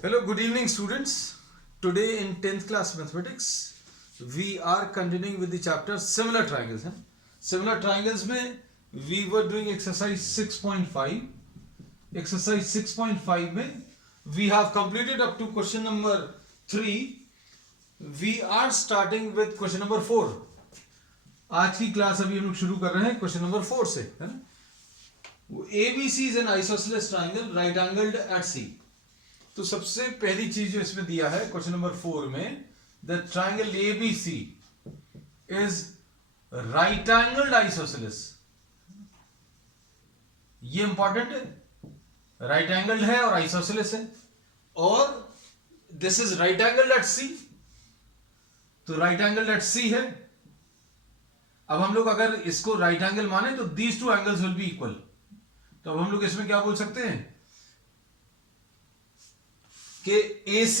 Hello, good evening, students. Today in 10th class mathematics, we are continuing with the chapter similar triangles. Similar triangles में we were doing exercise 6.5. Exercise 6.5 में we have completed up to question number 3. We are starting with question number 4. आज की class अभी हम लोग शुरू कर रहे हैं क्वेश्चन नंबर 4 से, है ना. ABC is an isosceles triangle right angled at C. तो सबसे पहली चीज जो इसमें दिया है क्वेश्चन नंबर 4 में, the triangle ABC is right angled isosceles. ये इंपॉर्टेंट है, राइट एंगल्ड है और आइसोसेलेस है, और this is right angled at C. तो राइट एंगल्ड एट C है. अब हम लोग अगर इसको राइट एंगल माने तो these two angles will be equal. तो अब हम लोग इसमें क्या बोल सकते हैं कि AC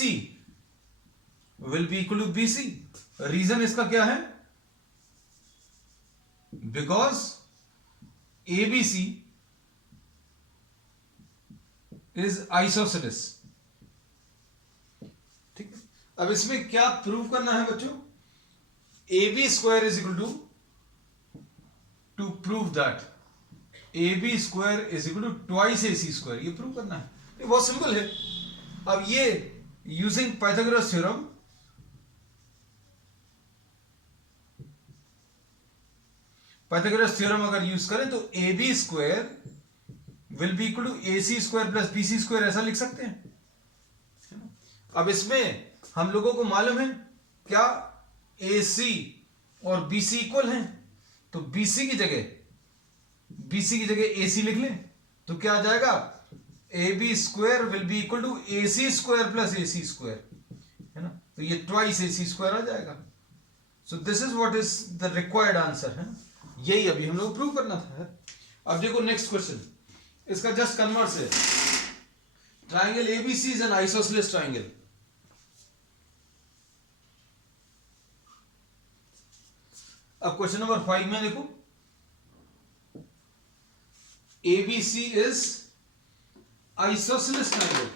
will be equal to BC. Reason इसका क्या है? Because ABC is isosceles. ठीक है. अब इसमें क्या प्रूव करना है बच्चों? AB square is equal to prove that AB square is equal to twice AC square. ये प्रूव करना है. ये बहुत सिंपल है. अब ये यूजिंग पाइथागोरस थ्योरम, अगर यूज करें तो AB square will be equal to AC square plus BC square, ऐसा लिख सकते हैं. अब इसमें हम लोगों को मालूम है क्या AC और BC इक्वल हैं, तो BC की जगह AC लिख लें तो क्या आ जाएगा? AB square will be equal to AC square plus AC square, है ना. तो ये ट्वाइस AC स्क्वायर आ जाएगा. So this is what is the required answer, है. यही अभी हम लोग प्रूव करना था. अब देखो नेक्स्ट क्वेश्चन, इसका जस्ट कन्वर्स है. Triangle ABC is an isosceles triangle. अब क्वेश्चन नंबर 5 में देखो, ABC is isosceles triangle.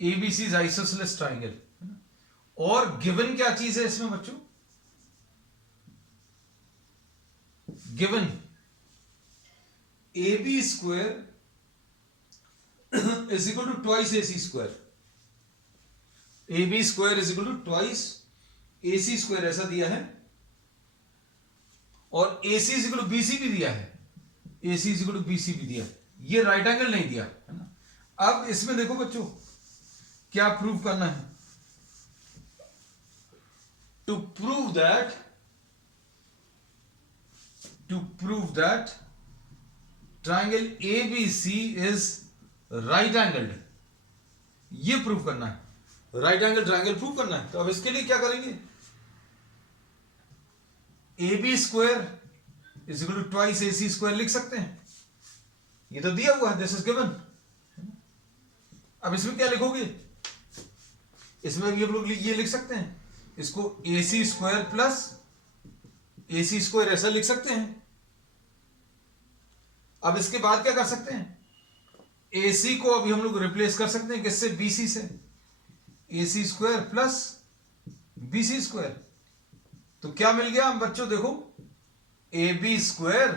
ABC is isosceles triangle. और गिवन क्या चीज है इसमें बच्चों? Given AB square is equal to twice AC square. AB square is equal to twice AC square, ऐसा दिया है. और AC is equal to BC भी दिया है. AC is equal to BC भी दिया है. ये राइट एंगल नहीं दिया, है ना. अब इसमें देखो बच्चों क्या प्रूव करना है. To prove that triangle ABC is right angled. ये प्रूव करना है. राइट एंगल ट्राइंगल प्रूव करना है. तो अब इसके लिए क्या करेंगे? AB square is equal to twice AC square लिख सकते हैं. ये तो दिया हुआ है, दिस इज गिवन. अब इसमें क्या लिखोगे? इसमें भी हम लोग ये लिख सकते हैं, इसको AC square plus AC square, ऐसा लिख सकते हैं. अब इसके बाद क्या कर सकते हैं? AC को अभी हम लोग रिप्लेस कर सकते हैं किससे? BC से. AC square plus BC square. तो क्या मिल गया बच्चों? देखो, AB square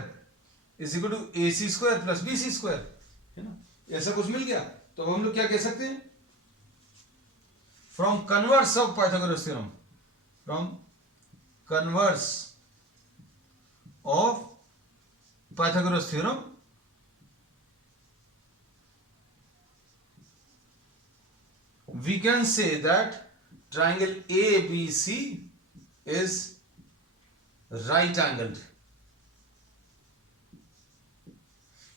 is equal to AC square plus BC square, है ना. ऐसा कुछ मिल गया. तो हम लोग क्या कह सकते हैं? From converse of Pythagoras theorem, we can say that triangle ABC is right angled.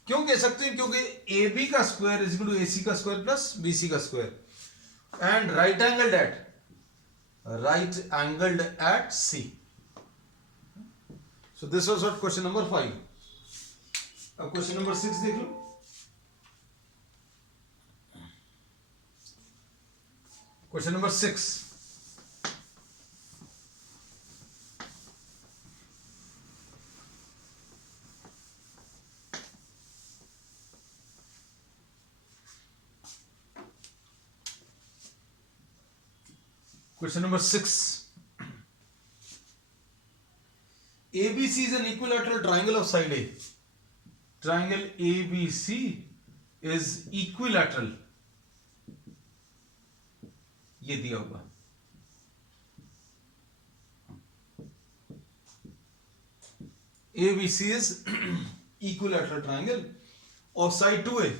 क्यों कह सकते हैं? क्योंकि AB का square is equal to AC का स्क्वायर प्लस BC का square, and right angled at C. So this was what question number 5. अब question number 6 देख लो. क्वेश्चन नंबर 6, क्वेश्चन number 6. ABC is an equilateral triangle of side A. Triangle ABC is equilateral. ये दिया होगा. ABC is equilateral triangle of side 2A.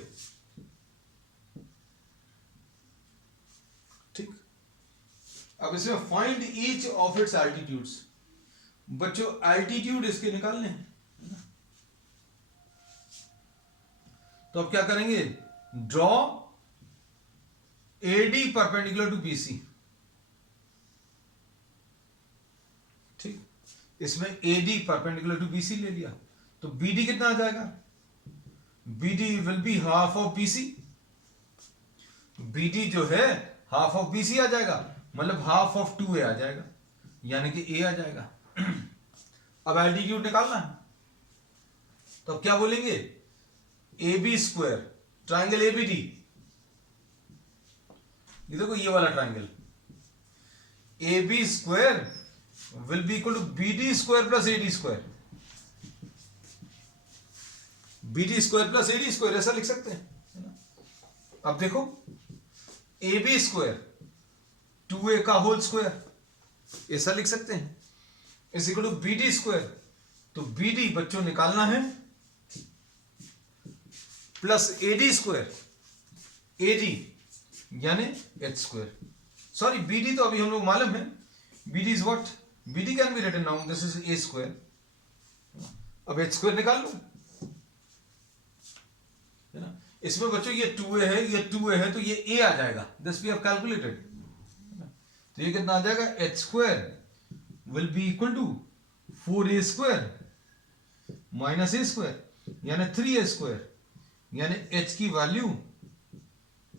ठीक. अब इसमें find each of its altitudes. बच्चों एल्टीट्यूड इसके निकालने हैं. तो अब क्या करेंगे? Draw AD perpendicular to BC. ठीक. इसमें AD परपेंडिकुलर टू BC ले लिया तो BD कितना आ जाएगा? BD will be half of BC. BD जो है हाफ ऑफ BC आ जाएगा, मतलब हाफ ऑफ 2A आ जाएगा, यानी कि A आ जाएगा. अब एल्टीट्यूड निकालना है तो अब क्या बोलेंगे? AB square triangle ABD. ये देखो ये वाला triangle AB square will be equal to BD square plus AD square. BD square plus AD square ऐसा लिख सकते हैं. अब देखो AB स्क्वायर 2A का होल स्क्वायर ऐसा लिख सकते हैं is equal to BD square. तो BD बच्चों निकालना है प्लस AD स्क्वायर. AD यानी H स्क्वायर. सॉरी BD तो अभी हम लोग मालूम है. BD is what? BD can be written now this is A square. अब H स्क्वायर निकाल लो है ना. इसमें बच्चों ये 2A है, ये 2A है तो ये A आ जाएगा. This we have calculated. तो ये कितना आ जाएगा? H square will be equal to 4A square minus A square यानी 3A स्क्वायर, यानी H की value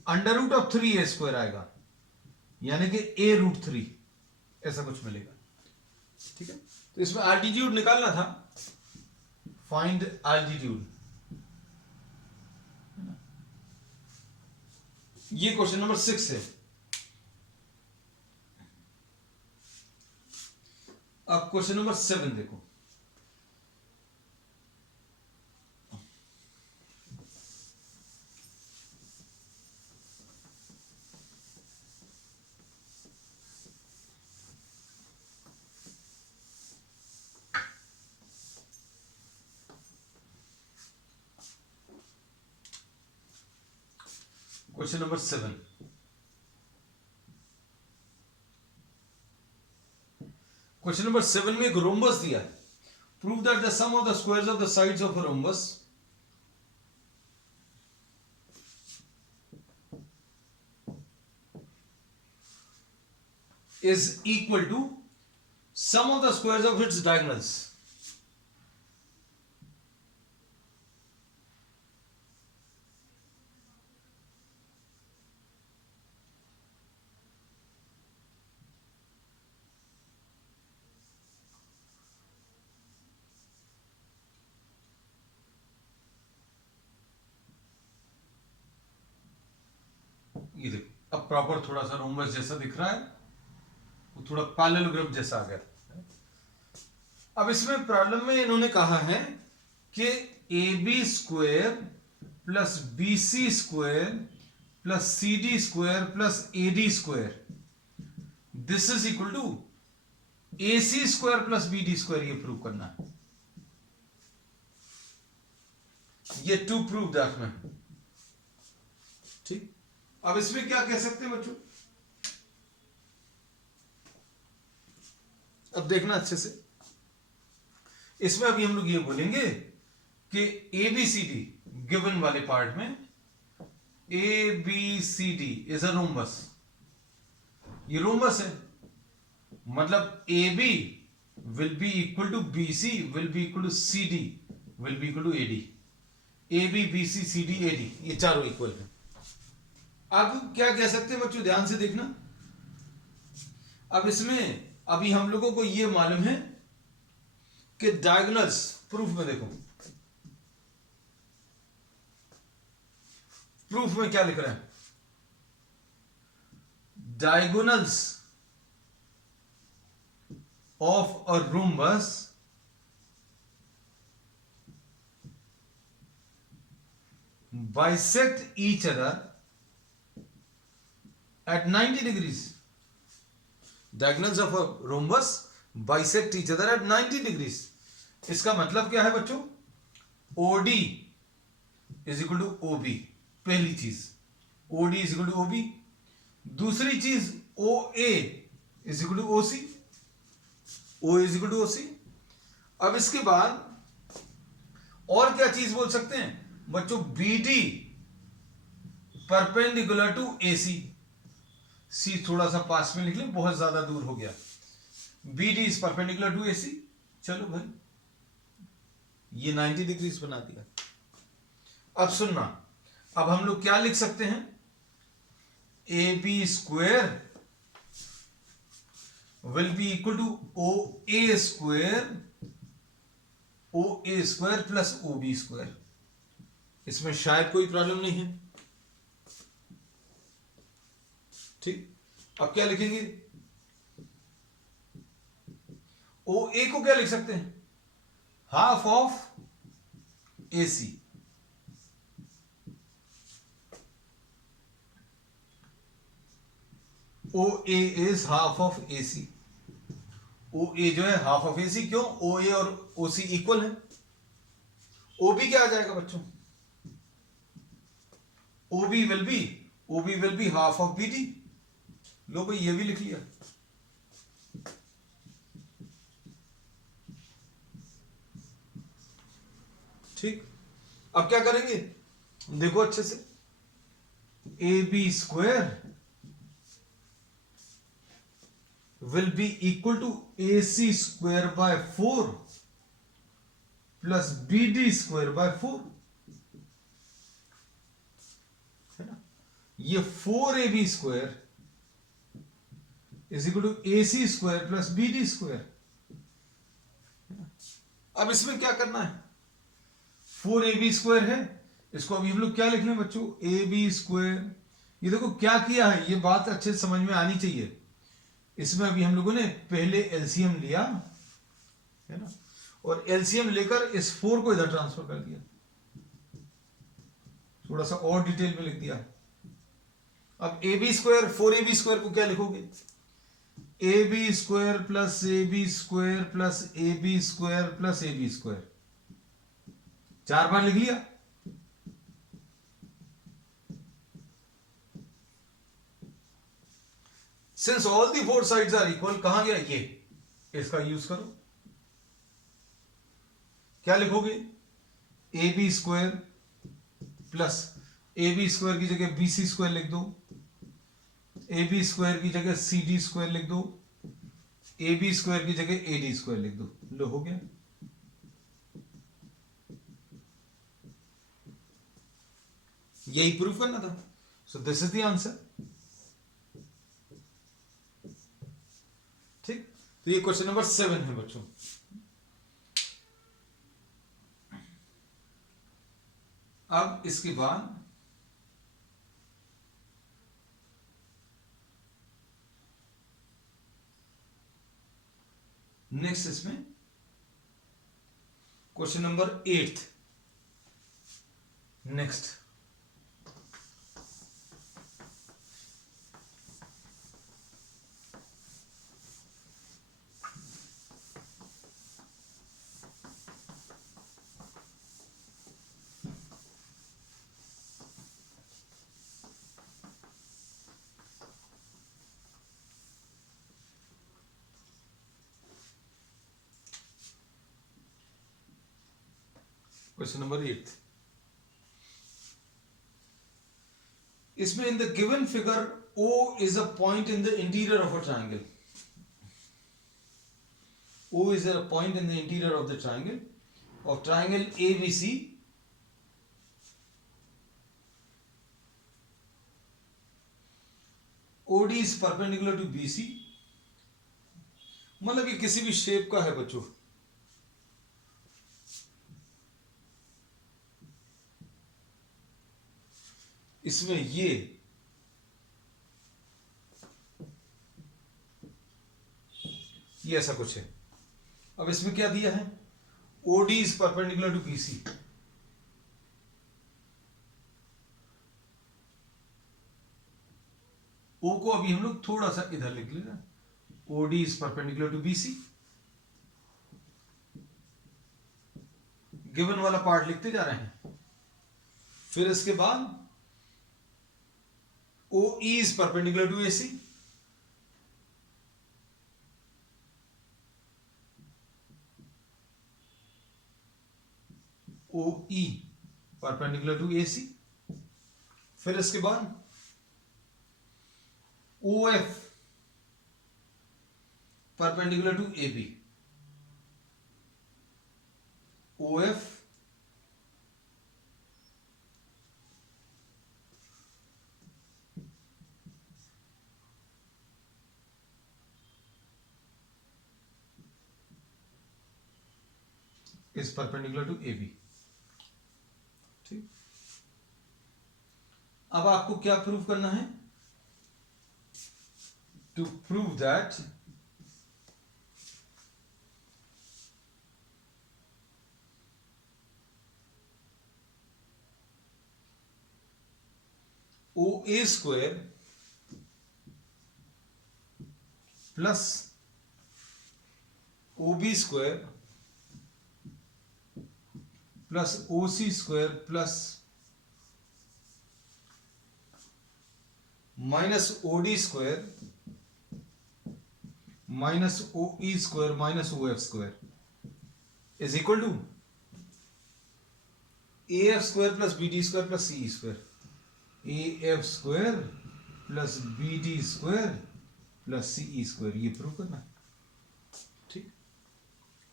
under root of 3A square आएगा, यानी कि A रूट 3 ऐसा कुछ मिलेगा. ठीक है. तो इसमें एल्टीट्यूड निकालना था. Find altitude. ये क्वेश्चन नंबर 6 है. अब क्वेश्चन नंबर 7 देखो. Question number 7. क्वेश्चन नंबर 7 में एक रोम्बस दिया है. Prove that the sum of the squares of the sides of a rhombus is equal to sum of the squares of its diagonals. ये देखो अब प्रॉपर थोड़ा सा रोम्बस जैसा दिख रहा है, वो थोड़ा पैरेललोग्राम जैसा आ गया. अब इसमें प्रॉब्लम में इन्होंने कहा है कि AB square plus BC square plus CD square plus AD square this is equal to AC square plus BD square. ये प्रूव करना है. ये टू प्रूव दैट में. ठीक. अब इसमें क्या कह सकते हैं बच्चों? अब देखना अच्छे से. इसमें अभी हम लोग ये बोलेंगे कि ABCD गिवन वाले पार्ट में ABCD इज अ रोम्बस. ये रोम्बस है, मतलब AB will be equal to BC will be equal to CD will be equal to AD. AB BC CD AD ये चारों इक्वल है. अब क्या कह सकते हैं बच्चों? ध्यान से देखना. अब इसमें अभी हम लोगों को यह मालूम है कि डायगोनल्स. प्रूफ में देखो, प्रूफ में क्या लिख रहे हैं? Diagonals of a rhombus bisect each other at 90 degrees. Diagonals of a rhombus bisect each other at 90 degrees. इसका मतलब क्या है बच्चों? OD is equal to OB. पहली चीज OD is equal to OB. दूसरी चीज OA is equal to OC. O is equal to OC. अब इसके बाद और क्या चीज बोल सकते हैं बच्चों? BD perpendicular to AC. C थोड़ा सा पास में लिख लें, बहुत ज्यादा दूर हो गया. BD is perpendicular to AC. चलो भाई, ये 90 डिग्रीज बना दिया. अब सुनना, अब हम लोग क्या लिख सकते हैं? AB square will be equal to OA square plus OB square. इसमें शायद कोई प्रॉब्लम नहीं है. ठीक, अब क्या लिखेंगे? OA को क्या लिख सकते हैं? Half of AC. OA is half of AC. OA जो है हाफ ऑफ AC. क्यों? OA और OC इक्वल है. OB क्या आ जाएगा बच्चों? OB will be half of BD. लो भाई, ये भी लिख लिया. ठीक, अब क्या करेंगे? देखो अच्छे से. AB square will be equal to AC square by 4 plus BD square by 4. है ना? ये 4AB square is equal to AC square plus BD square. अब इसमें क्या करना है? 4AB square है, इसको अभी हम लोग क्या लिख लें बच्चों? AB square. ये देखो क्या किया है, ये बात अच्छे से समझ में आनी चाहिए. इसमें अभी हम लोगों ने पहले एलसीएम लिया है ना, और एलसीएम लेकर इस 4 को इधर ट्रांसफर कर दिया. थोड़ा सा और डिटेल में लिख दिया. अब AB स्क्वायर 4AB स्क्वायर को क्या लिखोगे? AB square plus AB square plus AB square plus AB square. 4 बार लिख लिया. Since all the four sides are equal, कहां गया ये? इसका यूज करो. क्या लिखोगे? AB square plus AB square की जगह BC स्क्वायर लिख दो. AB स्क्वायर की जगह CD स्क्वायर लिख दो. AB स्क्वायर की जगह AD स्क्वायर लिख दो. लो, हो गया. यही प्रूफ करना था. सो दिस इज द आंसर. ठीक, तो ये क्वेश्चन नंबर 7 है बच्चों. अब इसके बाद नेक्स्ट इसमें question number 8. Next question number 8. इसमें in the given figure O is a point in the interior of a triangle. O is a point in the interior of the triangle of triangle ABC. OD is perpendicular to BC. मतलब ये किसी भी shape का है बच्चों. इसमें ये ये ऐसा कुछ है। अब इसमें क्या दिया है, OD is perpendicular to BC। O को अभी हम लोग थोड़ा सा इधर लिख लेना, OD is perpendicular to BC। Given वाला पार्ट लिखते जा रहे हैं। फिर इसके बाद OE is perpendicular to AC। OE perpendicular to AC। फिर इसके बाद OF perpendicular to AB। OF is perpendicular to AB। ठीक, अब आपको क्या प्रूव करना है, to prove that OA square plus OB square plus OC square plus minus OD square minus OE square minus OF square is equal to AF square plus BD square plus CE square. AF square plus BD square plus CE square, ये prove करना। ठीक,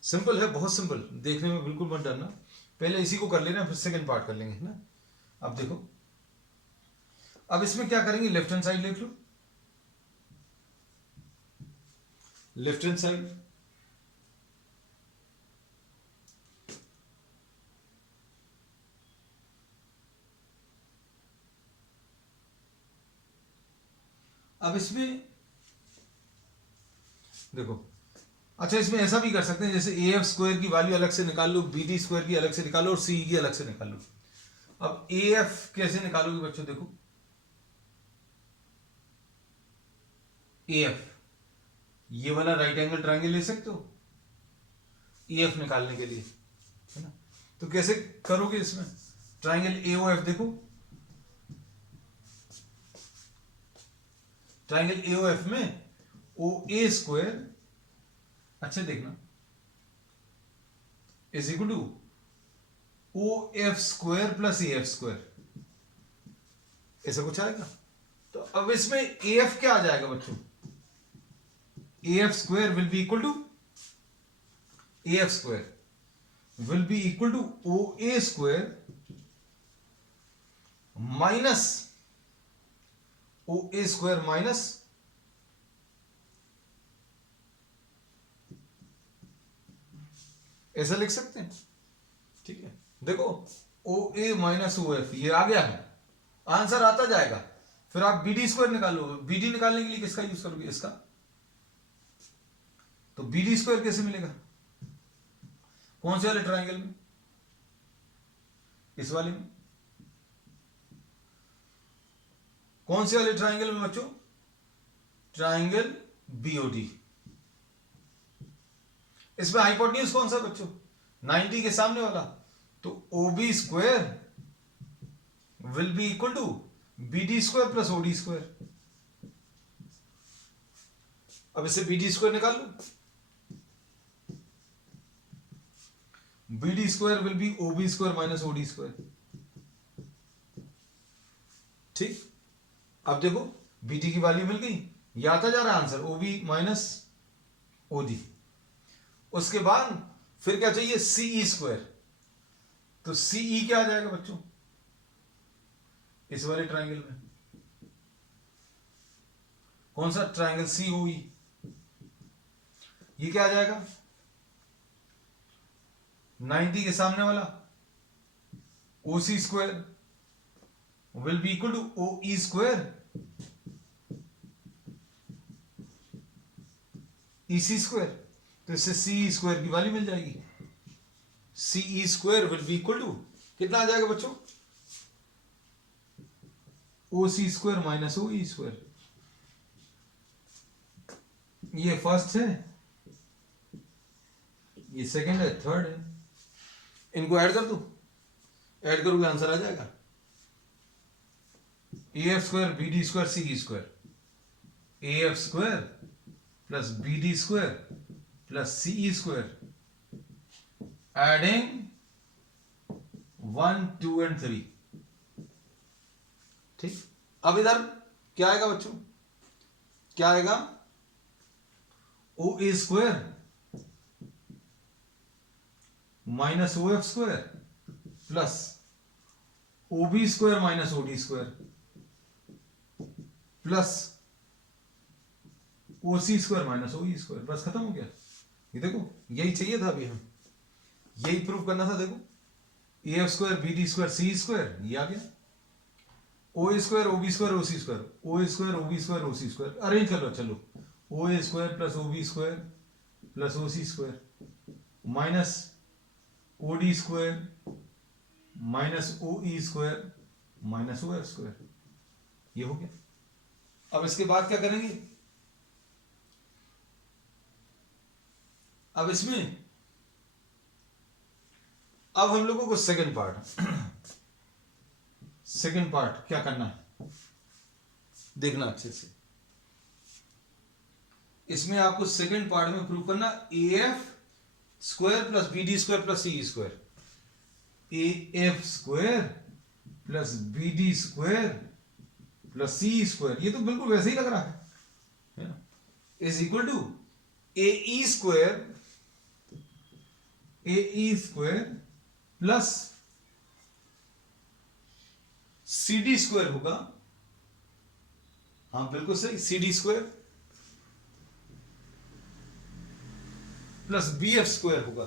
simple है, बहुत simple, देखने में बिल्कुल मत डरना। पहले इसी को कर लेना, फिर सेकंड पार्ट कर लेंगे ना। अब देखो, अब इसमें क्या करेंगे, लेफ्ट हैंड साइड लिख लो, लेफ्ट हैंड साइड अब इसमें देखो, अच्छा इसमें ऐसा भी कर सकते हैं, जैसे AF स्क्वायर की वैल्यू अलग से निकाल लो, BD स्क्वायर की अलग से निकालो और CE की अलग से निकाल लो। अब AF कैसे निकालोगे बच्चों, देखो AF, ये वाला राइट एंगल ट्रायंगल ले सकते हो EF निकालने के लिए, है ना। तो कैसे करोगे, इसमें ट्रायंगल AOF देखो, ट्रायंगल AOF में OA स्क्वायर, अच्छा देखना, is equal to OF square plus AF square, ऐसा कुछ आएगा। तो अब इसमें AF क्या आ जाएगा बच्चों, AF square will be equal to AF square will be equal to OA square minus OA square minus ऐसा लिख सकते हैं। ठीक है, देखो OA माइनस OF ये आ गया है, आंसर आता जाएगा। फिर आप BD स्क्वायर निकालो, BD निकालने के लिए किसका यूज करोगे, इसका। तो BD स्क्वायर कैसे मिलेगा, कौन से वाले ट्रायंगल में, इस वाले में। कौन से वाले ट्रायंगल में बच्चों, ट्रायंगल BOD। इसमें हाइपोटेन्यूज कौन सा बच्चों, 90 के सामने वाला, तो OB square will be equal to BD square plus OD square. अब इसे BD स्क्वायर निकाल लो, BD square will be OB square minus OD square. ठीक, अब देखो BD की वैल्यू मिल गई, ये आता जा रहा है आंसर, OB माइनस OD। उसके बाद फिर क्या चाहिए, CE स्क्वायर। तो CE क्या आ जाएगा बच्चों, इस वाले ट्रायंगल में, कौन सा ट्रायंगल COE, ये क्या आ जाएगा, 90 के सामने वाला, OC square will be equal to OE square EC square. तो इससे सी स्क्वायर की वैल्यू मिल जाएगी। C square will be equal to कितना आ जाएगा बच्चों, O C square minus O E square. ये फर्स्ट है, ये सेकंड है, थर्ड है, इनको ऐड कर दो, ऐड करोगे आंसर आ जाएगा A F square B D square C square, A F square plus B D square plus C square, adding 1 2 and 3। ठीक, अब इधर क्या आएगा बच्चों, क्या आएगा, O A square minus O F square plus O B square minus O D square plus O C square minus O E square. बस खत्म हो गया। ये देखो, यही चाहिए था अभी, हम यही प्रूव करना था। देखो, A F square B D square C square, ये आ गया, O A square O B square O C square, O A square O B square O C square, arrange कर लो। चलो, O A square plus O B square plus O C square minus O D square minus O E square minus O F square, ये हो गया। अब इसके बाद क्या करेंगे, अब इसमें अब हम लोगों को सेकंड पार्ट क्या करना है, देखना अच्छे से। इसमें आपको सेकंड पार्ट में प्रूव करना A F square plus B D square plus C square, A F square plus B D square plus C square, ये तो बिल्कुल वैसे ही लग रहा है, is equal to A E square plus C D square होगा। हाँ बिल्कुल सही, C D square plus B F square होगा,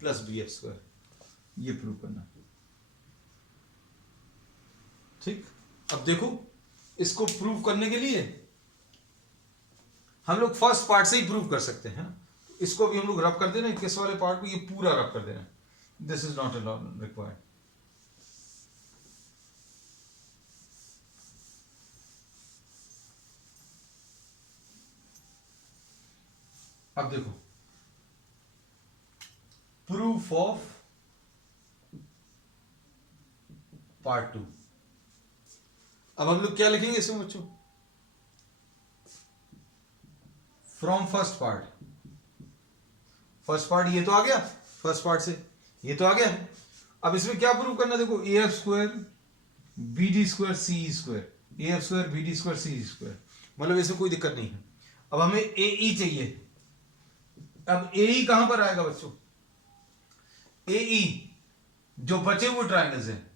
प्लस बी एफ स्क्वायर, ये प्रूव करना। ठीक, अब देखो, इसको प्रूव करने के लिए हम लोग फर्स्ट पार्ट से ही प्रूव कर सकते हैं। इसको भी हम लोग रब कर देना, किस वाले पार्ट को, ये पूरा रब कर देना। This is not required. अब देखो, प्रूफ ऑफ पार्ट 2। अब हम लोग क्या लिखेंगे इसमें बच्चों, फ्रॉम फर्स्ट पार्ट ये तो आ गया, फर्स्ट पार्ट से ये तो आ गया। अब इसमें क्या प्रूव करना, देखो, A F square B D square C square, A F square B D square C square, मतलब इसमें कोई दिक्कत नहीं है। अब हमें ए ई चाहिए। अब ए ई कहां पर आएगा बच्चों, ए ई जो बचे हुए ट्रायंगल्स हैं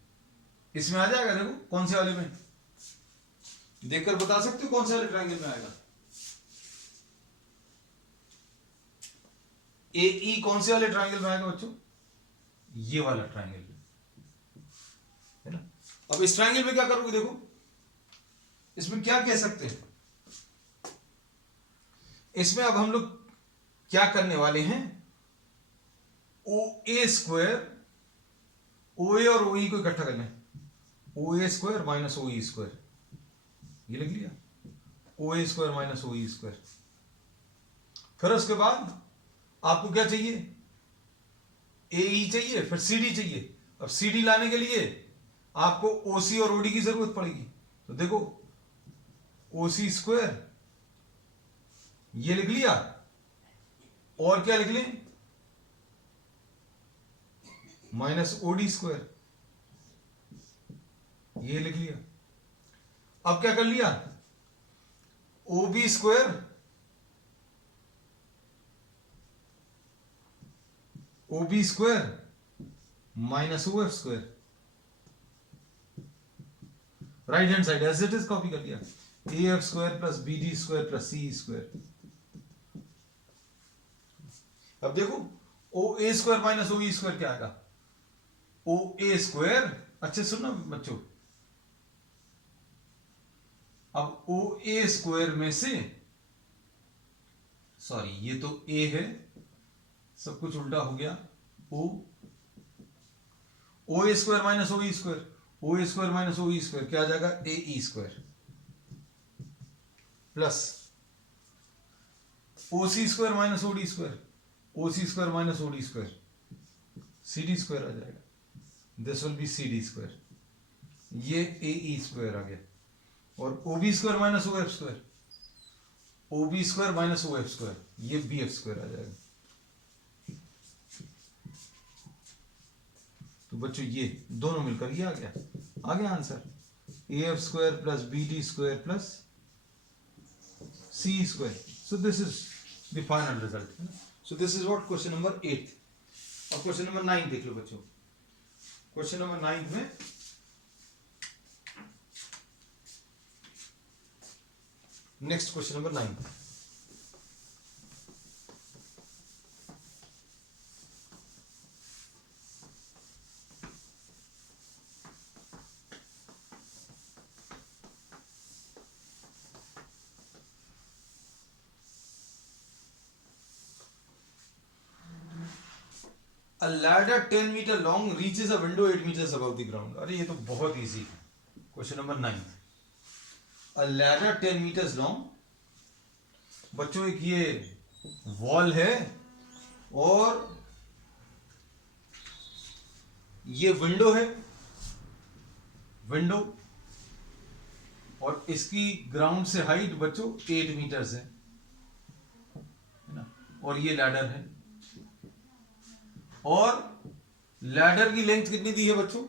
इसमें आ जाएगा। देखो कौन से वाले में, देखकर बता सकते हो कौन से वाले ट्रायंगल में आएगा। ए ई कौन से वाले ट्रायंगल में आएगा बच्चों, ये वाला ट्रायंगल है ना। अब इस ट्रायंगल में क्या करोगे, देखो इसमें क्या कह सकते हैं, इसमें अब हम लोग क्या करने वाले हैं, ओ ए स्क्वायर, ओ ए और ओ ई को इकट्ठा कर लें, ओ A square minus O E square, ये लिख लिया, ओ A square minus O E square. फिर उसके बाद आपको क्या चाहिए, ए ई चाहिए, फिर सी डी चाहिए। अब सी डी लाने के लिए आपको ओ सी और ओ डी की जरूरत पड़ेगी। तो देखो, ओ सी स्क्वायर ये लिख लिया, और क्या लिख लें, माइनस ओ डी स्क्वायर, ये लिख लिया। अब क्या कर लिया, O B square minus O F square, right hand side as it is copy कर लिया, A F square plus B D square plus C square. अब देखो, O A square minus O E square क्या आएगा, O A square, अच्छे सुनना बच्चों, अब ओ ए स्क्वायर में से सॉरी ये तो ए है, सब कुछ उल्टा हो गया, O A square minus O E square, O A square minus O E square क्या आ जाएगा, A E square plus O C square minus O D square, O C square minus O D square, C D square आ जाएगा, this will be C D square, ये A E square आ गया, और O B square minus O F square, O B square minus O F square, ये B F square आ जाएगा। तो बच्चों ये दोनों मिलकर ये आ गया answer, A F square plus B D square plus C square. So this is the final result. So this is what question number 8। अब क्वेश्चन नंबर 9 देख लो बच्चों। क्वेश्चन नंबर 9 में next question number 9, A ladder 10 meter long reaches a window 8 meters above the ground। अरे ये तो बहुत easy है। Question number 9, A ladder 10 meters long, बच्चों एक ये वॉल है और ये विंडो है, विंडो, और इसकी ग्राउंड से हाइट बच्चों 8 मीटर्स है ना, और ये लैडर है, और लैडर की लेंथ कितनी दी है बच्चों,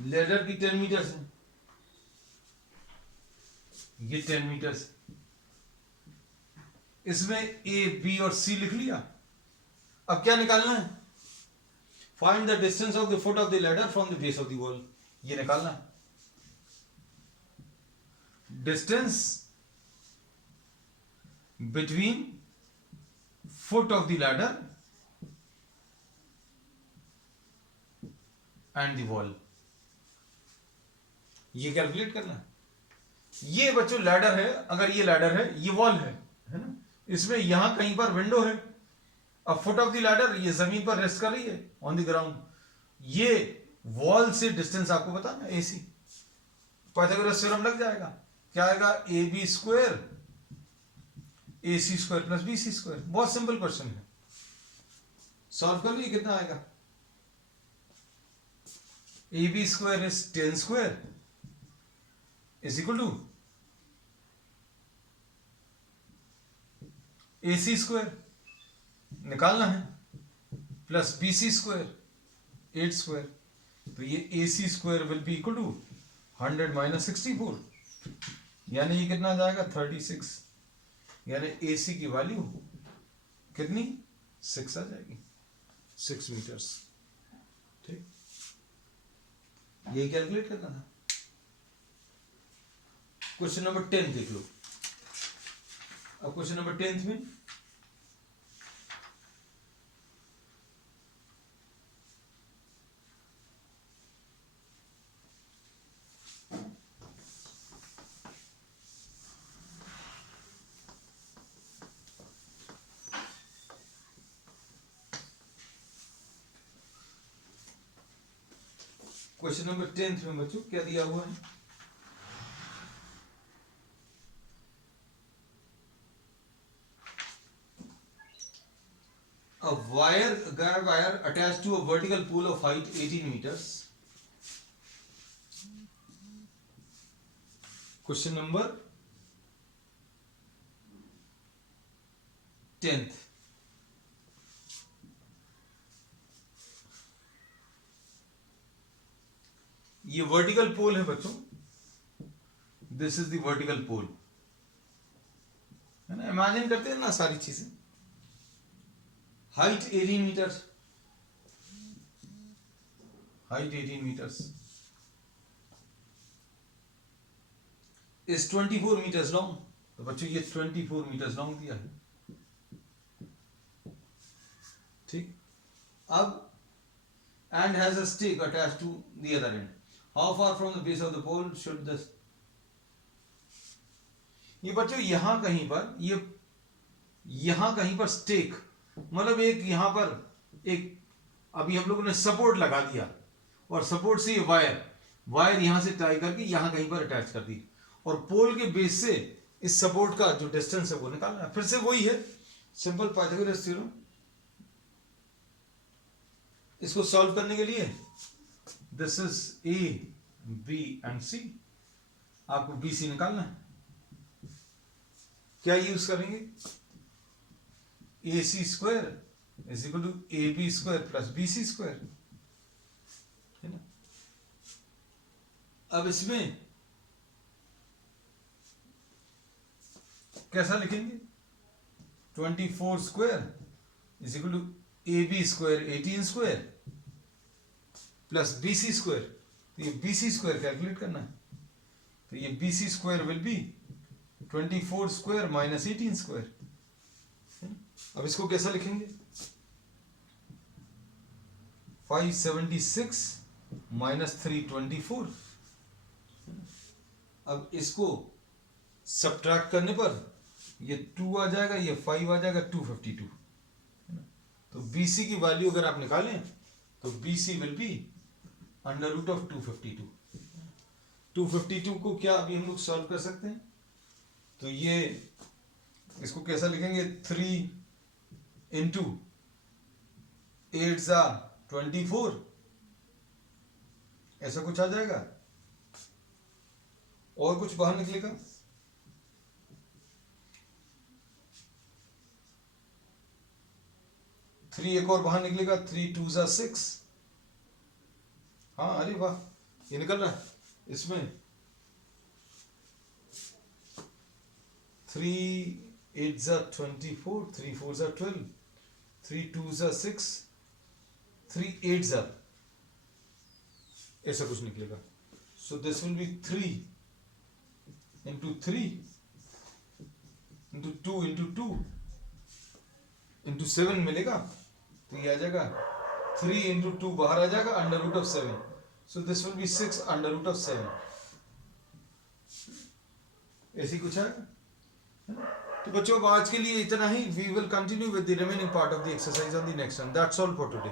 लैडर की 10 मीटर्स है, ये 10 मीटर्स, इसमें ए बी और सी लिख लिया। अब क्या निकालना है, find the distance of the foot of the ladder from the base of the wall, ये निकालना है। Distance between foot of the ladder and the wall, ये कैलकुलेट करना है। ये बच्चों लैडर है, अगर ये लैडर है, ये वॉल है ना, इसमें यहां कहीं पर विंडो है। अब फुट ऑफ द लैडर ये जमीन पर रेस्ट कर रही है ऑन द ग्राउंड, ये वॉल से डिस्टेंस आपको बताना है, एसी, पाइथागोरस थ्योरम लग जाएगा। क्या आएगा, A B square A C square plus B C square. बहुत सिंपल क्वेश्चन है, सॉल्व कर लीजिए, कितना आएगा, A B square is 10 square is equal to A C square निकालना है plus B C square 8 square, तो ये A C square will be equal to 100 minus 64, यानी ये कितना आ जाएगा 36, यानी ए सी की वैल्यू कितनी 6 आ जाएगी, 6 मीटर्स। ठीक, ये कैलकुलेट करना था। क्वेश्चन नंबर 10 देख लो। अब क्वेश्चन नंबर 10 में क्वेश्चन नंबर 10 में बच्चों क्या दिया हुआ है, a wire attached to a vertical pole of height 18 meters। Question number 10th, ये वर्टिकल पोल है बच्चों, this is the vertical pole, है ना, इमेजिन करते हैं ना सारी चीजें। Height 18 meters, height 18 meters is 24 meters long, तो बच्चों ये 24 मीटर्स लॉन्ग दिया है। ठीक, अब and has a stick attached to the other end, how far from the base of the pole should this, ये बच्चों यहां कहीं पर ये यहां कहीं पर स्टेक, मतलब एक यहां पर एक, अभी हम लोगों ने सपोर्ट लगा दिया और सपोर्ट से ये वायर यहां से टाई करके यहां कहीं पर अटैच कर दी, और पोल के बेस से इस सपोर्ट का जो डिस्टेंस है वो निकालना है। फिर से वही है सिंपल पाइथागोरस थ्योरम। इसको सॉल्व करने के लिए this is A B and C, आपको बी सी निकालना है। क्या यूज करेंगे, A C square is equal to A B square plus B C square, है ना। अब इसमें कैसा लिखेंगे, 24 square is equal to A B square 18 square plus B C square, तो ये बी सी स्क्वायर कैलकुलेट करना है, तो ये B C square will be 24 square minus 18 square. अब इसको कैसा लिखेंगे, 576 माइनस 324। अब इसको सब्ट्रैक्ट करने पर ये 2 आ जाएगा, ये 5 आ जाएगा, 252। तो BC की वैल्यू अगर आप निकालें तो BC will be under root of 252। 252 को क्या अभी हम लोग सॉल्व कर सकते हैं, तो ये इसको कैसा लिखेंगे, 3 इंटू 8 ज़ा 24, ऐसा कुछ आ जाएगा, और कुछ बाहर निकलेगा, 3 एक और बाहर निकलेगा, 3 2 ज़ा 6। हाँ अरे वाह, ये निकल रहा है इसमें, 3 8 ज़ा 24, 3 4 ज़ा 12, 3 2 ज़ा 6, 3 8 ज़ा, ऐसा कुछ निकलेगा। सो this will B 3 into 3 into 2 into 2 into 7 मिलेगा, तो ये आ जाएगा 3 इंटू 2 बाहर आ जाएगा, under root of 7। So this will be 6 under root of 7, ऐसी कुछ है। तो बच्चों अब आज के लिए इतना ही। We will continue with the remaining part of the exercise on the next one. That's all for today.